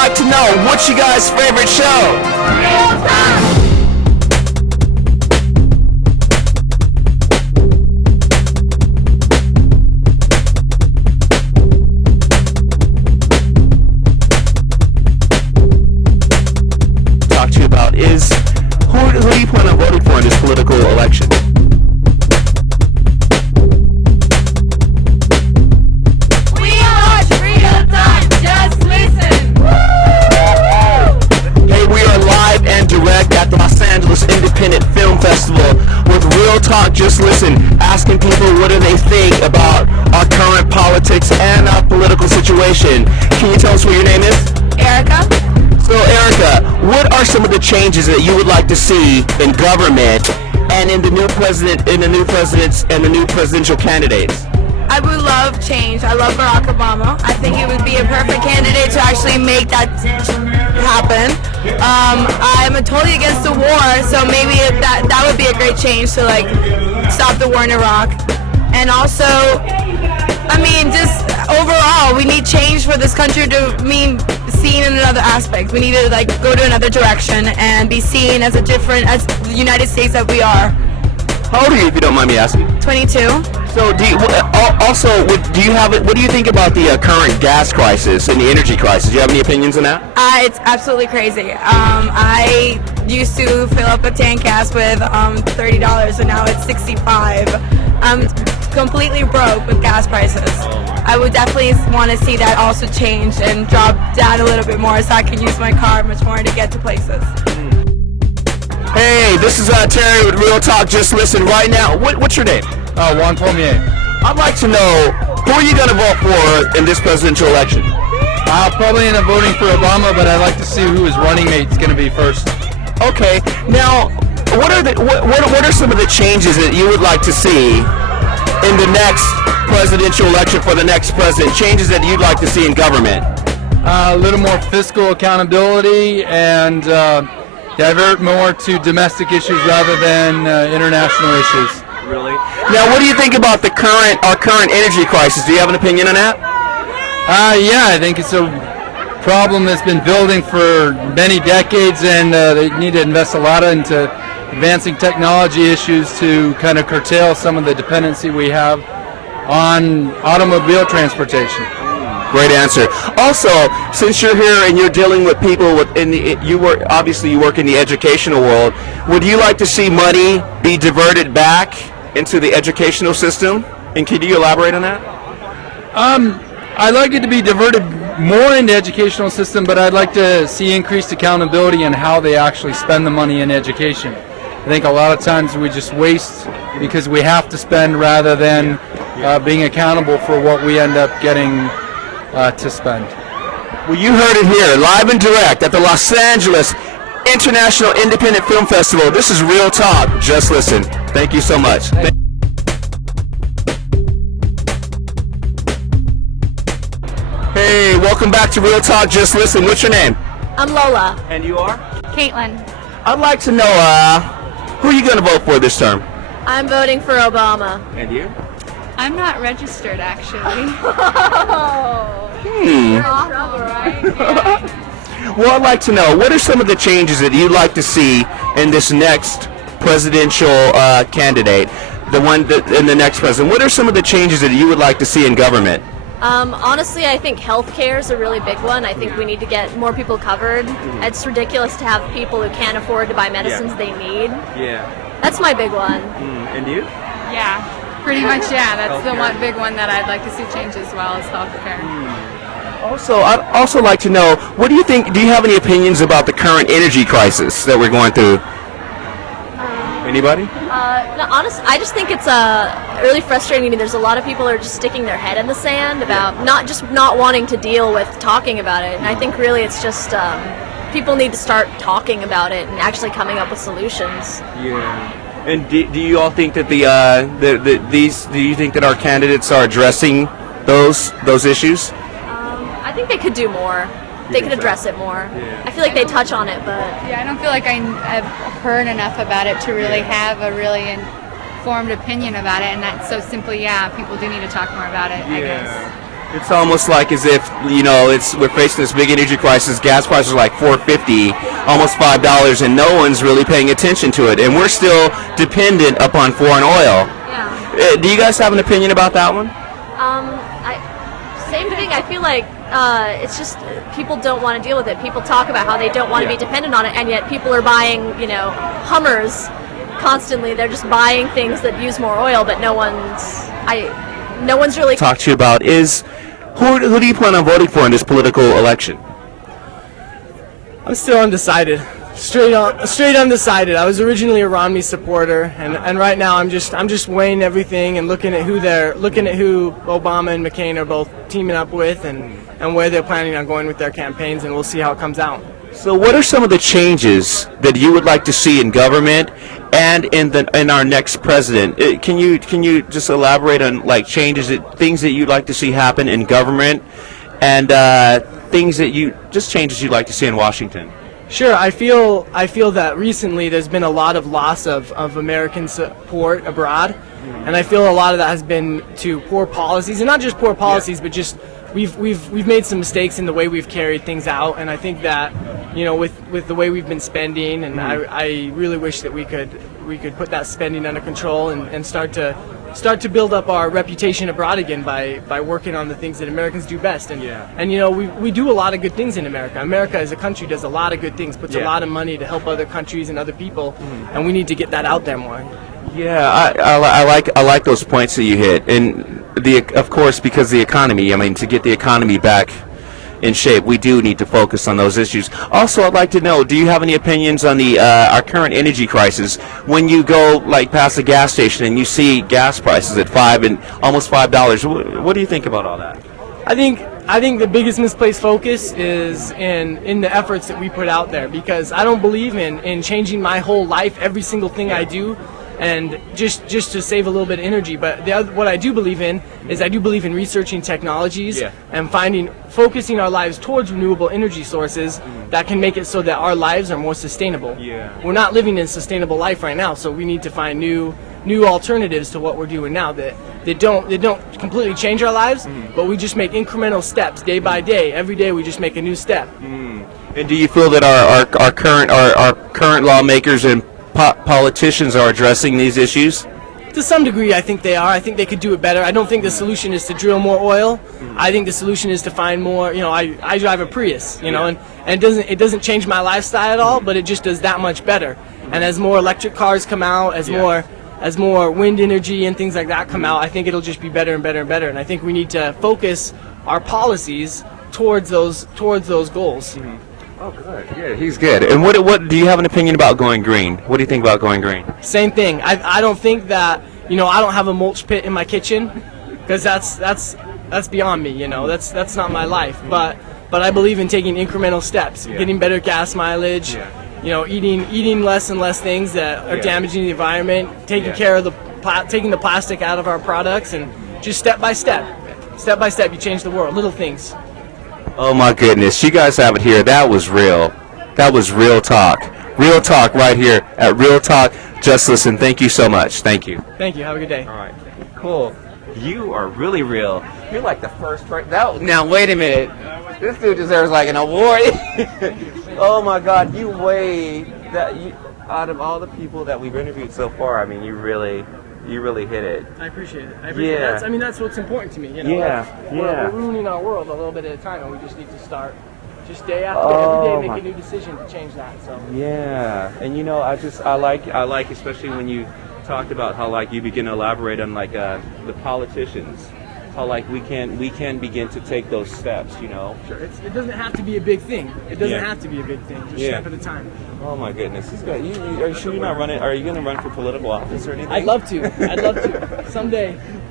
like to know, what's your guys' favorite show? Talk to you about is who do you plan on voting for in this political election? At the Los Angeles Independent Film Festival with Real Talk Just Listen, asking people what do they think about our current politics and our political situation. Can you tell us what your name is? Erica. So Erica, what are some of the changes that you would like to see in government and in the new president, in the new presidents and the new presidential candidates? I would love change. I love Barack Obama. I think he would be a perfect candidate to actually make that happen. I'm totally against the war, so maybe that would be a great change to like stop the war in Iraq. And also, I mean, just overall, we need change for this country to mean seen in another aspect. We need to like go to another direction and be seen as as the United States that we are. How old are you, if you don't mind me asking? 22. So, what do you think about the current gas crisis and the energy crisis? Do you have any opinions on that? It's absolutely crazy. I used to fill up a tank gas with $30, and now it's $65. I'm completely broke with gas prices. I would definitely want to see that also change and drop down a little bit more so I can use my car much more to get to places. Hey, this is Terry with Real Talk Just Listen. Right now, what's your name? Juan Pomier. I'd like to know, who are you going to vote for in this presidential election? I'll probably end up voting for Obama, but I'd like to see who his running mate's going to be first. Okay. Now, what are some of the changes that you would like to see in the next presidential election for the next president? Changes that you'd like to see in government? A little more fiscal accountability and divert more to domestic issues rather than international issues. Really? Now, what do you think about our current energy crisis? Do you have an opinion on that? Yeah, I think it's a problem that's been building for many decades, and they need to invest a lot into advancing technology issues to kind of curtail some of the dependency we have on automobile transportation. Great answer. Also, since you're here and you're dealing with people you work in the educational world, would you like to see money be diverted back into the educational system? And could you elaborate on that? I'd like it to be diverted more into the educational system, but I'd like to see increased accountability in how they actually spend the money in education. I think a lot of times we just waste because we have to spend rather than being accountable for what we end up getting to spend. Well, you heard it here, live and direct at the Los Angeles International Independent Film Festival. This is Real Talk. Just listen. Thank you so much. Hey, welcome back to Real Talk. Just listen. What's your name? I'm Lola. And you are? Caitlin. I'd like to know who are you going to vote for this term? I'm voting for Obama. And you? I'm not registered, actually. You're in trouble, right? Yeah. Well, I'd like to know, what are some of the changes that you'd like to see in this next presidential candidate, in the next president? What are some of the changes that you would like to see in government? Honestly, I think healthcare is a really big one. I think we need to get more people covered. It's ridiculous to have people who can't afford to buy medicines they need. Yeah. That's my big one. And you? Yeah, pretty much, yeah. That's the one big one that I'd like to see change as well, is healthcare. Also, I'd also like to know, what do you think, do you have any opinions about the current energy crisis that we're going through? Anybody? No, honestly, I just think it's really frustrating to me. There's a lot of people who are just sticking their head in the sand about not wanting to deal with talking about it. And I think really it's just people need to start talking about it and actually coming up with solutions. Yeah. And do you all think that do you think that our candidates are addressing those issues? I think they could do more. They could address it more. Yeah. I feel like they touch on it, but... Yeah, I don't feel like I've heard enough about it to really have a really informed opinion about it, and that's so simply, yeah, people do need to talk more about it, I guess. It's almost like as if, you know, we're facing this big energy crisis. Gas prices are like $4.50, almost $5, and no one's really paying attention to it. And we're still dependent upon foreign oil. Yeah. Do you guys have an opinion about that one? Same thing. I feel like it's just people don't want to deal with it. People talk about how they don't want to be dependent on it, and yet people are buying, you know, Hummers constantly. They're just buying things that use more oil, but no one's really Talk to you about is who do you plan on voting for in this political election? I'm still undecided. Straight undecided. I was originally a Romney supporter, and right now I'm just weighing everything and looking at who Obama and McCain are both teaming up with, and where they're planning on going with their campaigns, and we'll see how it comes out. So what are some of the changes that you would like to see in government and in our next president? Can you just elaborate on like things that you'd like to see happen in government, and changes you'd like to see in Washington? Sure. I feel that recently there's been a lot of loss of American support abroad, and I feel a lot of that has been to poor policies, and not just poor policies, but just we've made some mistakes in the way we've carried things out, and I think that, you know, with the way we've been spending, and I really wish that we could put that spending under control and start to build up our reputation abroad again by working on the things that Americans do best. And you know, we do a lot of good things in America. America as a country does a lot of good things, puts a lot of money to help other countries and other people, and we need to get that out there more. Yeah, I like those points that you hit, and of course, because the economy. I mean, to get the economy back in shape, we do need to focus on those issues. Also, I'd like to know, do you have any opinions on our current energy crisis? When you go like past a gas station and you see gas prices at almost $5, what do you think about all that? I think the biggest misplaced focus is in the efforts that we put out there, because I don't believe in changing my whole life, every single thing I do, and just to save a little bit of energy. But what I do believe in is I do believe in researching technologies and focusing our lives towards renewable energy sources that can make it so that our lives are more sustainable. We're not living in a sustainable life right now, so we need to find new alternatives to what we're doing now that don't completely change our lives, but we just make incremental steps day by day. Every day we just make a new step. And do you feel that our current lawmakers and politicians are addressing these issues? To some degree, I think they are. I think they could do it better. I don't think the solution is to drill more oil. I think the solution is to find more. You know, I drive a Prius, you know, and it doesn't change my lifestyle at all, but it just does that much better. And as more electric cars come out, as more wind energy and things like that come out, I think it'll just be better and better and better. And I think we need to focus our policies towards those goals. Oh, good. Yeah, he's good. And what do you have an opinion about going green? What do you think about going green? Same thing. I don't think that, you know, I don't have a mulch pit in my kitchen, because that's beyond me. You know, that's not my life. But I believe in taking incremental steps, getting better gas mileage. You know, eating less and less things that are damaging the environment, taking care of taking the plastic out of our products, and just step by step, you change the world. Little things. Oh my goodness, you guys have it here. That was real. That was real talk. Real talk right here at Real Talk. Just listen. Thank you so much. Thank you. Thank you. Have a good day. All right. Cool. You are really real. You're like the first person. Now wait a minute. This dude deserves like an award. Oh my God, you weigh that. Out of all the people that we've interviewed so far, I mean, you really hit it. I appreciate it. That's what's important to me. You know, we're ruining our world a little bit at a time, and we just need to start just day after day, every day, make a new decision to change that. So. Yeah, and you know, I like especially when you talked about how like you begin to elaborate on like the politicians. How like we can begin to take those steps, you know. Sure. It doesn't have to be a big thing. It doesn't have to be a big thing. Just step at a time. Oh my goodness, he's got. Are you sure you're not running? Are you going to run for political office or anything? I'd love to. Someday.